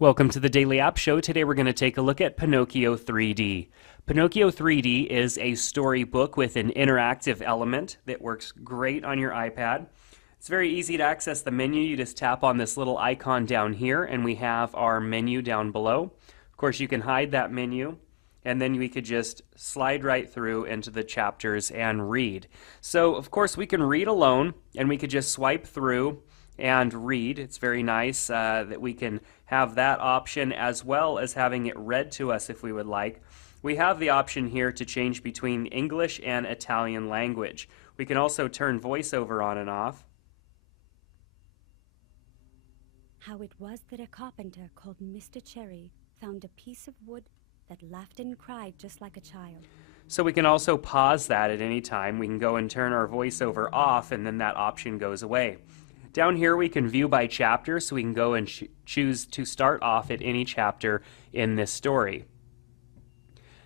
Welcome to the Daily App Show. Today we're going to take a look at Pinocchio3d. Pinocchio3d is a storybook with an interactive element that works great on your iPad. It's very easy to access the menu. You just tap on this little icon down here and we have our menu down below. Of course, you can hide that menu and then we could just slide right through into the chapters and read. So, of course, we can read alone and we could just swipe through and read. It's very nice that we can have that option as well as having it read to us if we would like. We have the option here to change between English and Italian language. We can also turn voiceover on and off. How it was that a carpenter called Mr. Cherry found a piece of wood that laughed and cried just like a child. So we can also pause that at any time. We can go and turn our voiceover off and then that option goes away. Down here we can view by chapter, so we can go and choose to start off at any chapter in this story.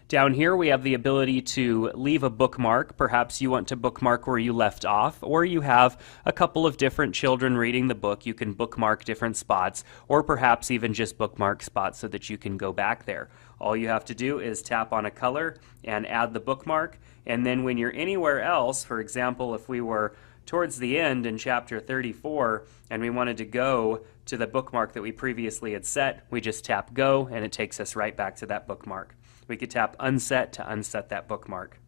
Down here we have the ability to leave a bookmark. Perhaps you want to bookmark where you left off, or you have a couple of different children reading the book. You can bookmark different spots, or perhaps even just bookmark spots so that you can go back there. All you have to do is tap on a color and add the bookmark, and then when you're anywhere else, for example, if we were towards the end in chapter 34 and we wanted to go to the bookmark that we previously had set, we just tap go and it takes us right back to that bookmark. We could tap unset to unset that bookmark.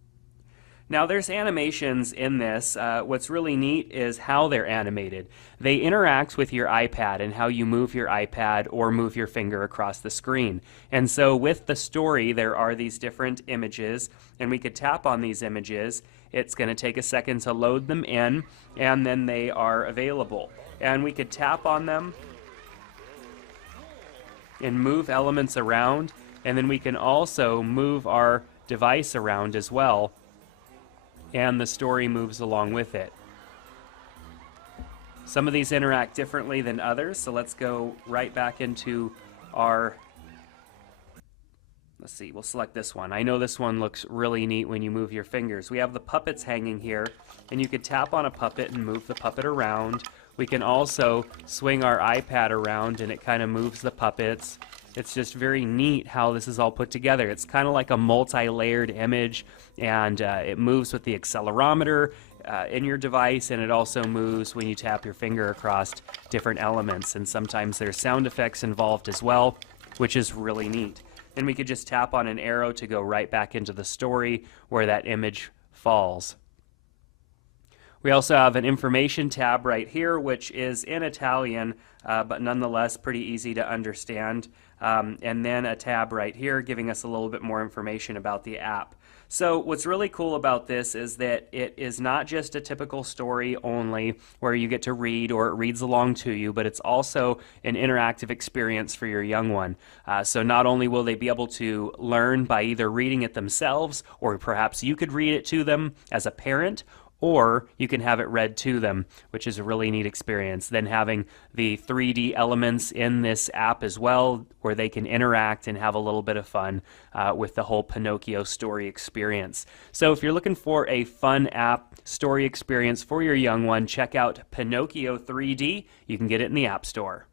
Now there's animations in this. What's really neat is how they're animated. They interact with your iPad and how you move your iPad or move your finger across the screen. And so with the story there are these different images and we could tap on these images. It's going to take a second to load them in and then they are available. And we could tap on them and move elements around, and then we can also move our device around as well, and the story moves along with it. Some of these interact differently than others, so let's go right back into our, let's see, we'll select this one. I know this one looks really neat when you move your fingers. We have the puppets hanging here, and you could tap on a puppet and move the puppet around. We can also swing our iPad around and it kind of moves the puppets. It's just very neat how this is all put together. It's kind of like a multi-layered image, and it moves with the accelerometer in your device, and it also moves when you tap your finger across different elements, and sometimes there's sound effects involved as well, which is really neat. Then we could just tap on an arrow to go right back into the story where that image falls. We also have an information tab right here, which is in Italian, but nonetheless pretty easy to understand. And then a tab right here giving us a little bit more information about the app. So what's really cool about this is that it is not just a typical story only where you get to read or it reads along to you, but it's also an interactive experience for your young one. So not only will they be able to learn by either reading it themselves, or perhaps you could read it to them as a parent, or you can have it read to them, which is a really neat experience. Then having the 3D elements in this app as well, where they can interact and have a little bit of fun with the whole Pinocchio story experience. So if you're looking for a fun app story experience for your young one, check out Pinocchio3d. You can get it in the App Store.